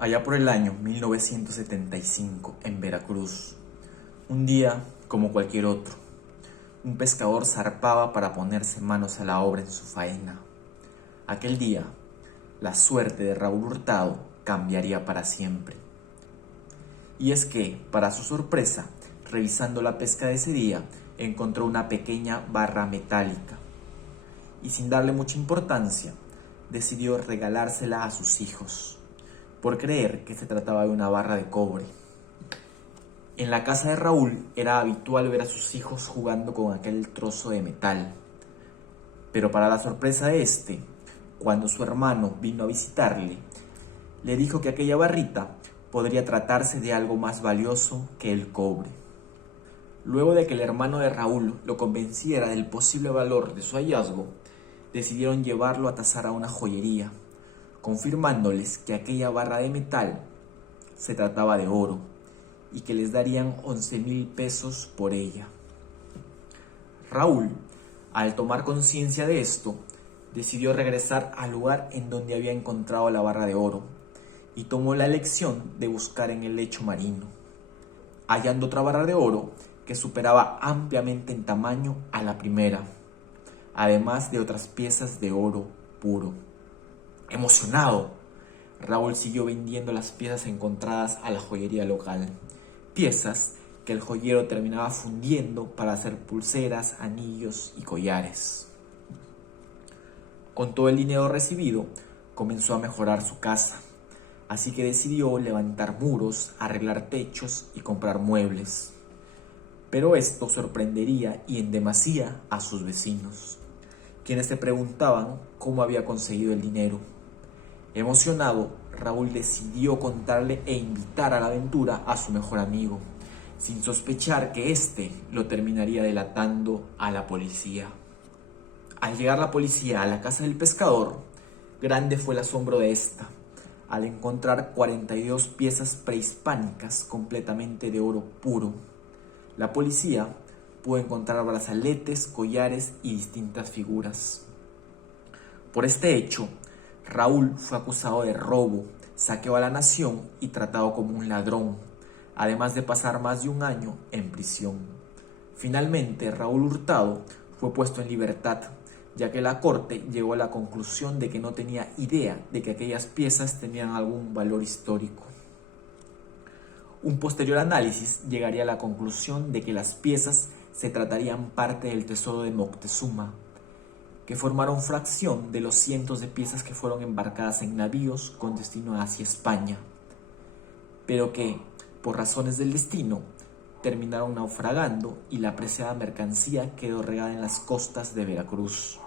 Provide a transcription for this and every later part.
Allá por el año 1975, en Veracruz, un día como cualquier otro, un pescador zarpaba para ponerse manos a la obra en su faena. Aquel día, la suerte de Raúl Hurtado cambiaría para siempre. Y es que, para su sorpresa, revisando la pesca de ese día, encontró una pequeña barra metálica. Y sin darle mucha importancia, decidió regalársela a sus hijos, por creer que se trataba de una barra de cobre. En la casa de Raúl era habitual ver a sus hijos jugando con aquel trozo de metal. Pero para la sorpresa de este, cuando su hermano vino a visitarle, le dijo que aquella barrita podría tratarse de algo más valioso que el cobre. Luego de que el hermano de Raúl lo convenciera del posible valor de su hallazgo, decidieron llevarlo a tasar a una joyería, confirmándoles que aquella barra de metal se trataba de oro y que les darían 11,000 pesos por ella. Raúl, al tomar conciencia de esto, decidió regresar al lugar en donde había encontrado la barra de oro y tomó la elección de buscar en el lecho marino, hallando otra barra de oro que superaba ampliamente en tamaño a la primera, además de otras piezas de oro puro. Emocionado, Raúl siguió vendiendo las piezas encontradas a la joyería local, piezas que el joyero terminaba fundiendo para hacer pulseras, anillos y collares. Con todo el dinero recibido, comenzó a mejorar su casa, así que decidió levantar muros, arreglar techos y comprar muebles. Pero esto sorprendería y en demasía a sus vecinos, quienes se preguntaban cómo había conseguido el dinero. Emocionado, Raúl decidió contarle e invitar a la aventura a su mejor amigo, sin sospechar que éste lo terminaría delatando a la policía. Al llegar la policía a la casa del pescador, grande fue el asombro de esta, al encontrar 42 piezas prehispánicas completamente de oro puro. La policía pudo encontrar brazaletes, collares y distintas figuras. Por este hecho, Raúl fue acusado de robo, saqueo a la nación y tratado como un ladrón, además de pasar más de un año en prisión. Finalmente, Raúl Hurtado fue puesto en libertad, ya que la corte llegó a la conclusión de que no tenía idea de que aquellas piezas tenían algún valor histórico. Un posterior análisis llegaría a la conclusión de que las piezas se tratarían parte del tesoro de Moctezuma, que formaron fracción de los cientos de piezas que fueron embarcadas en navíos con destino hacia España, pero que, por razones del destino, terminaron naufragando y la preciada mercancía quedó regada en las costas de Veracruz.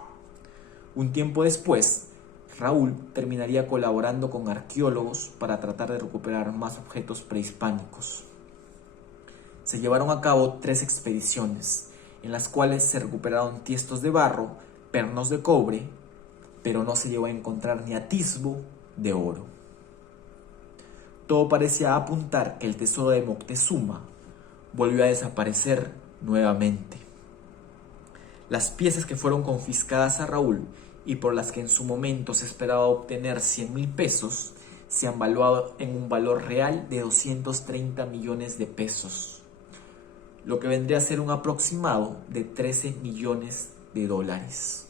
Un tiempo después, Raúl terminaría colaborando con arqueólogos para tratar de recuperar más objetos prehispánicos. Se llevaron a cabo 3 expediciones, en las cuales se recuperaron tiestos de barro, pernos de cobre, pero no se llegó a encontrar ni atisbo de oro. Todo parecía apuntar que el tesoro de Moctezuma volvió a desaparecer nuevamente. Las piezas que fueron confiscadas a Raúl y por las que en su momento se esperaba obtener 100,000 pesos, se han valuado en un valor real de 230 millones de pesos, lo que vendría a ser un aproximado de 13 millones de dólares.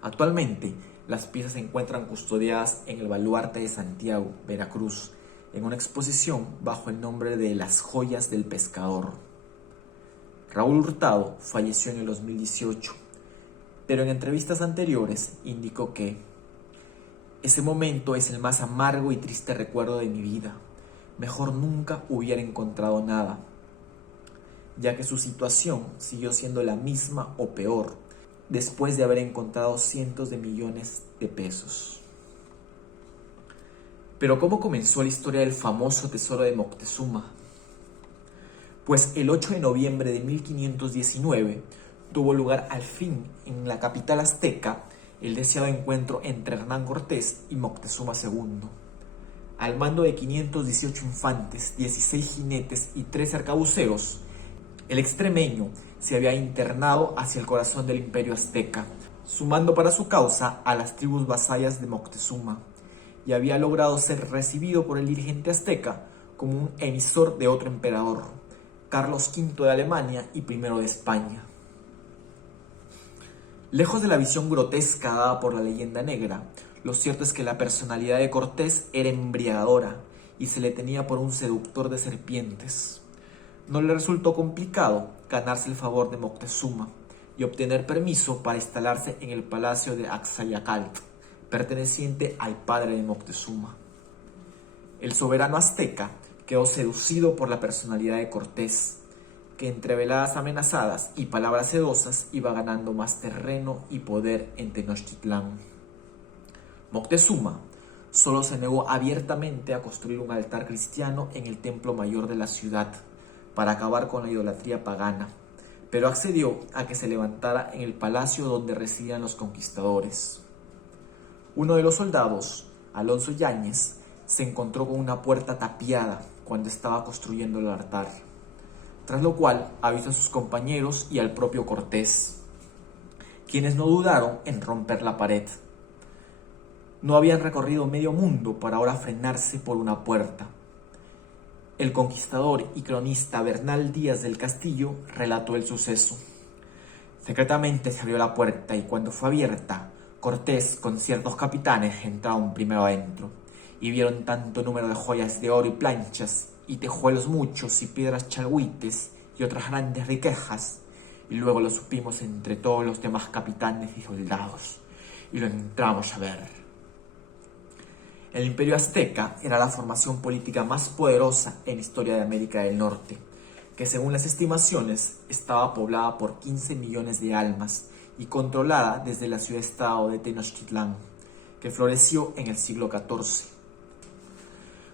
Actualmente, las piezas se encuentran custodiadas en el Baluarte de Santiago, Veracruz, en una exposición bajo el nombre de Las Joyas del Pescador. Raúl Hurtado falleció en el 2018, pero en entrevistas anteriores indicó que ese momento es el más amargo y triste recuerdo de mi vida. Mejor nunca hubiera encontrado nada, ya que su situación siguió siendo la misma o peor, después de haber encontrado cientos de millones de pesos. Pero ¿cómo comenzó la historia del famoso tesoro de Moctezuma? Pues el 8 de noviembre de 1519 tuvo lugar al fin en la capital azteca el deseado encuentro entre Hernán Cortés y Moctezuma II. Al mando de 518 infantes, 16 jinetes y 13 arcabuceros, el extremeño se había internado hacia el corazón del imperio azteca, sumando para su causa a las tribus vasallas de Moctezuma, y había logrado ser recibido por el dirigente azteca como un emisor de otro emperador, Carlos V de Alemania y I de España. Lejos de la visión grotesca dada por la leyenda negra, lo cierto es que la personalidad de Cortés era embriagadora y se le tenía por un seductor de serpientes. No le resultó complicado ganarse el favor de Moctezuma y obtener permiso para instalarse en el palacio de Axayacatl, perteneciente al padre de Moctezuma. El soberano azteca quedó seducido por la personalidad de Cortés, que entre veladas amenazadas y palabras sedosas iba ganando más terreno y poder en Tenochtitlán. Moctezuma solo se negó abiertamente a construir un altar cristiano en el templo mayor de la ciudad para acabar con la idolatría pagana, pero accedió a que se levantara en el palacio donde residían los conquistadores. Uno de los soldados, Alonso Yáñez, se encontró con una puerta tapiada cuando estaba construyendo el altar, tras lo cual avisó a sus compañeros y al propio Cortés, quienes no dudaron en romper la pared. No habían recorrido medio mundo para ahora frenarse por una puerta. El conquistador y cronista Bernal Díaz del Castillo relató el suceso. Secretamente se abrió la puerta y cuando fue abierta, Cortés con ciertos capitanes entraron primero adentro y vieron tanto número de joyas de oro y planchas y tejuelos muchos y piedras chalhuites y otras grandes riquezas, y luego lo supimos entre todos los demás capitanes y soldados y lo entramos a ver. El Imperio Azteca era la formación política más poderosa en la historia de América del Norte, que según las estimaciones estaba poblada por 15 millones de almas y controlada desde la ciudad-estado de Tenochtitlán, que floreció en el siglo XIV.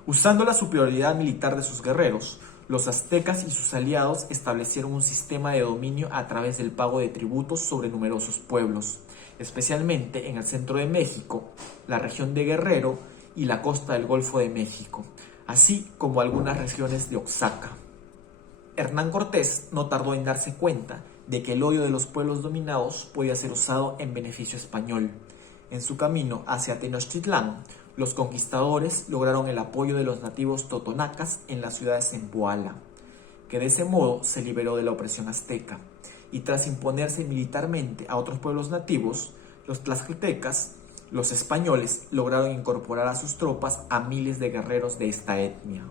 Usando la superioridad militar de sus guerreros, los aztecas y sus aliados establecieron un sistema de dominio a través del pago de tributos sobre numerosos pueblos, especialmente en el centro de México, la región de Guerrero y la costa del Golfo de México, así como algunas regiones de Oaxaca. Hernán Cortés no tardó en darse cuenta de que el odio de los pueblos dominados podía ser usado en beneficio español. En su camino hacia Tenochtitlán, los conquistadores lograron el apoyo de los nativos totonacas en la ciudad de Zempoala, que de ese modo se liberó de la opresión azteca, y tras imponerse militarmente a otros pueblos nativos, los tlaxcaltecas, los españoles lograron incorporar a sus tropas a miles de guerreros de esta etnia.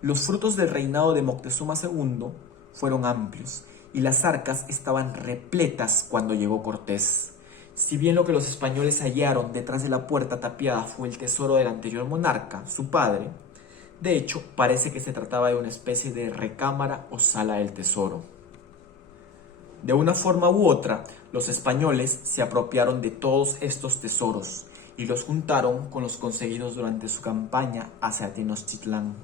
Los frutos del reinado de Moctezuma II fueron amplios y las arcas estaban repletas cuando llegó Cortés. Si bien lo que los españoles hallaron detrás de la puerta tapiada fue el tesoro del anterior monarca, su padre, de hecho parece que se trataba de una especie de recámara o sala del tesoro. De una forma u otra, los españoles se apropiaron de todos estos tesoros y los juntaron con los conseguidos durante su campaña hacia Tenochtitlán.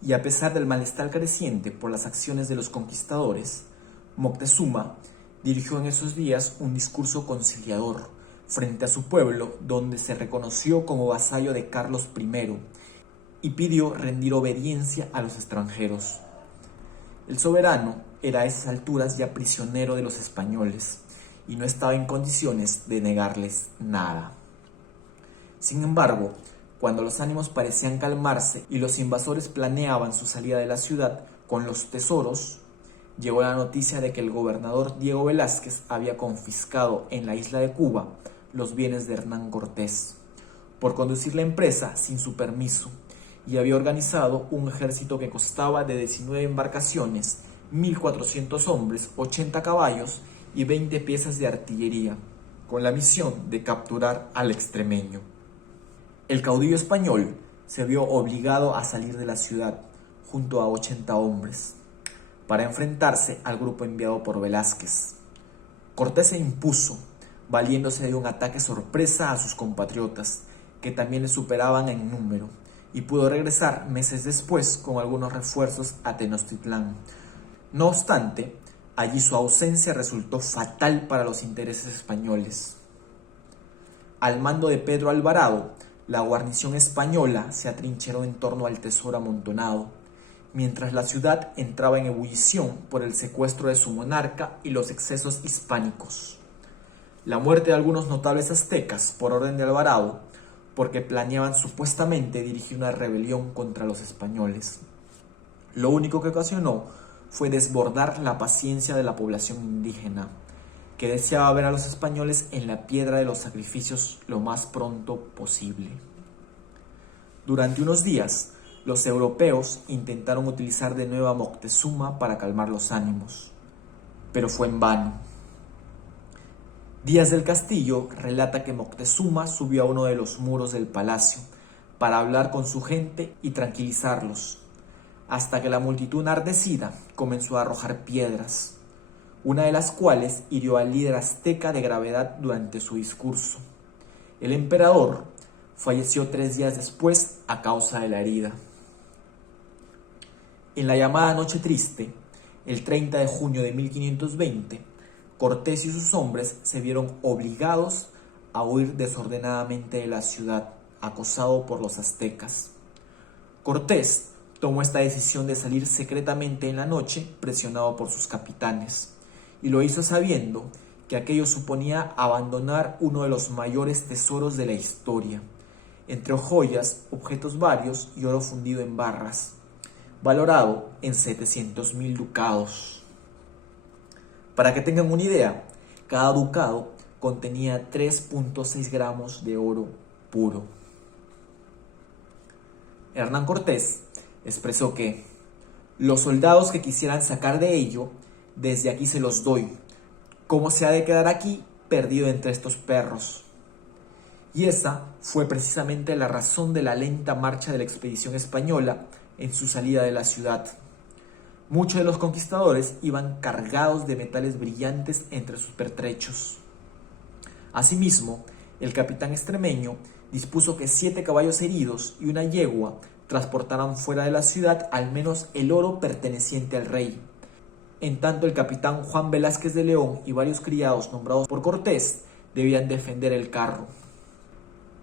Y a pesar del malestar creciente por las acciones de los conquistadores, Moctezuma dirigió en esos días un discurso conciliador frente a su pueblo, donde se reconoció como vasallo de Carlos I y pidió rendir obediencia a los extranjeros. El soberano era a esas alturas ya prisionero de los españoles y no estaba en condiciones de negarles nada. Sin embargo, cuando los ánimos parecían calmarse y los invasores planeaban su salida de la ciudad con los tesoros, llegó la noticia de que el gobernador Diego Velázquez había confiscado en la isla de Cuba los bienes de Hernán Cortés por conducir la empresa sin su permiso, y había organizado un ejército que constaba de 19 embarcaciones, 1.400 hombres, 80 caballos y 20 piezas de artillería, con la misión de capturar al extremeño. El caudillo español se vio obligado a salir de la ciudad junto a 80 hombres para enfrentarse al grupo enviado por Velázquez. Cortés se impuso, valiéndose de un ataque sorpresa a sus compatriotas, que también le superaban en número, y pudo regresar meses después con algunos refuerzos a Tenochtitlán. No obstante, allí su ausencia resultó fatal para los intereses españoles. Al mando de Pedro Alvarado, la guarnición española se atrincheró en torno al tesoro amontonado, mientras la ciudad entraba en ebullición por el secuestro de su monarca y los excesos hispánicos. la muerte de algunos notables aztecas por orden de Alvarado, porque planeaban supuestamente dirigir una rebelión contra los españoles. Lo único que ocasionó fue desbordar la paciencia de la población indígena, que deseaba ver a los españoles en la piedra de los sacrificios lo más pronto posible. Durante unos días, los europeos intentaron utilizar de nuevo a Moctezuma para calmar los ánimos, pero fue en vano. Díaz del Castillo relata que Moctezuma subió a uno de los muros del palacio para hablar con su gente y tranquilizarlos, hasta que la multitud enardecida comenzó a arrojar piedras, una de las cuales hirió al líder azteca de gravedad durante su discurso. El emperador falleció 3 días después a causa de la herida. En la llamada Noche Triste, el 30 de junio de 1520, Cortés y sus hombres se vieron obligados a huir desordenadamente de la ciudad, acosado por los aztecas. Cortés tomó esta decisión de salir secretamente en la noche, presionado por sus capitanes, y lo hizo sabiendo que aquello suponía abandonar uno de los mayores tesoros de la historia, entre joyas, objetos varios y oro fundido en barras, valorado en 700,000 ducados. Para que tengan una idea, cada ducado contenía 3.6 gramos de oro puro. Hernán Cortés expresó que los soldados que quisieran sacar de ello, desde aquí se los doy. ¿Cómo se ha de quedar aquí perdido entre estos perros? Y esa fue precisamente la razón de la lenta marcha de la expedición española en su salida de la ciudad. Muchos de los conquistadores iban cargados de metales brillantes entre sus pertrechos. Asimismo, el capitán extremeño dispuso que 7 caballos heridos y una yegua transportaran fuera de la ciudad al menos el oro perteneciente al rey. En tanto, el capitán Juan Velázquez de León y varios criados nombrados por Cortés debían defender el carro.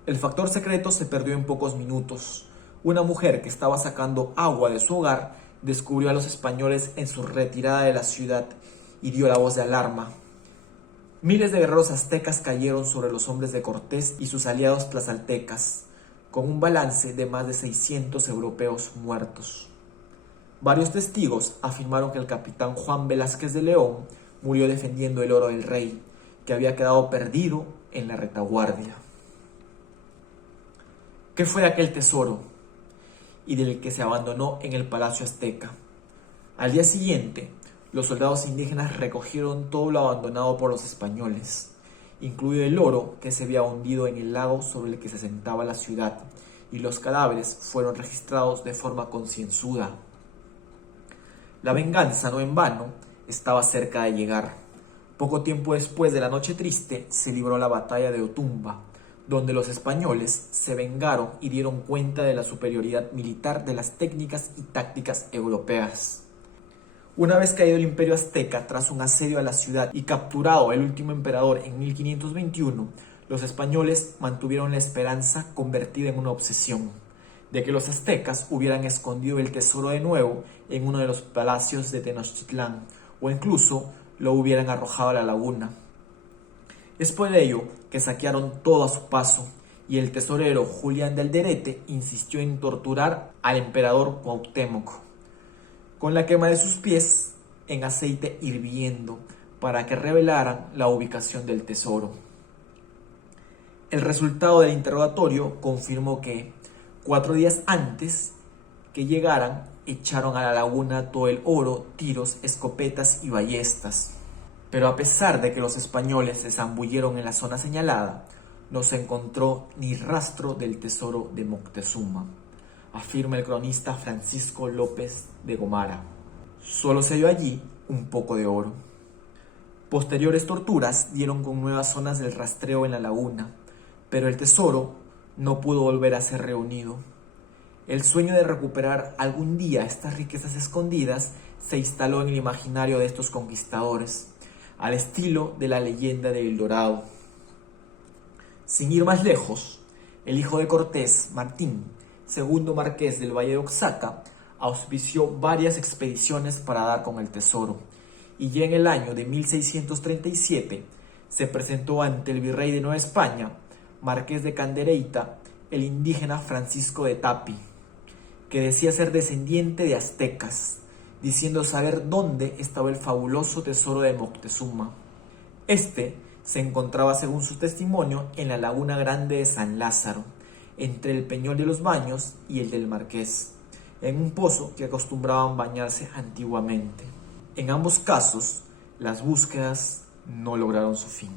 El factor secreto se perdió en pocos minutos. Una mujer que estaba sacando agua de su hogar descubrió a los españoles en su retirada de la ciudad y dio la voz de alarma. Miles de guerreros aztecas cayeron sobre los hombres de Cortés y sus aliados tlaxcaltecas, con un balance de más de 600 europeos muertos. Varios testigos afirmaron que el capitán Juan Velázquez de León murió defendiendo el oro del rey, que había quedado perdido en la retaguardia. ¿Qué fue aquel tesoro y del que se abandonó en el palacio azteca? Al día siguiente, los soldados indígenas recogieron todo lo abandonado por los españoles, incluido el oro que se había hundido en el lago sobre el que se asentaba la ciudad, y los cadáveres fueron registrados de forma concienzuda. La venganza, no en vano, estaba cerca de llegar. Poco tiempo después de la Noche Triste se libró la batalla de Otumba, donde los españoles se vengaron y dieron cuenta de la superioridad militar de las técnicas y tácticas europeas. Una vez caído el imperio azteca tras un asedio a la ciudad y capturado el último emperador en 1521, los españoles mantuvieron la esperanza convertida en una obsesión, de que los aztecas hubieran escondido el tesoro de nuevo en uno de los palacios de Tenochtitlán, o incluso lo hubieran arrojado a la laguna. Es por ello que saquearon todo a su paso, y el tesorero Julián de Alderete insistió en torturar al emperador Cuauhtémoc, con la quema de sus pies en aceite hirviendo, para que revelaran la ubicación del tesoro. El resultado del interrogatorio confirmó que 4 días antes que llegaran, echaron a la laguna todo el oro, tiros, escopetas y ballestas. Pero a pesar de que los españoles se zambulleron en la zona señalada, no se encontró ni rastro del tesoro de Moctezuma, afirma el cronista Francisco López de Gomara. Solo se halló allí un poco de oro. Posteriores torturas dieron con nuevas zonas del rastreo en la laguna, pero el tesoro no pudo volver a ser reunido. El sueño de recuperar algún día estas riquezas escondidas se instaló en el imaginario de estos conquistadores, al estilo de la leyenda de El Dorado. Sin ir más lejos, el hijo de Cortés, Martín, segundo marqués del Valle de Oaxaca, auspició varias expediciones para dar con el tesoro, y ya en el año de 1637 se presentó ante el virrey de Nueva España, Marqués de Cadereyta, el indígena Francisco de Tapi, que decía ser descendiente de aztecas, diciendo saber dónde estaba el fabuloso tesoro de Moctezuma. Este se encontraba, según su testimonio, en la Laguna Grande de San Lázaro, entre el Peñol de los Baños y el del Marqués, en un pozo que acostumbraban bañarse antiguamente. En ambos casos, las búsquedas no lograron su fin.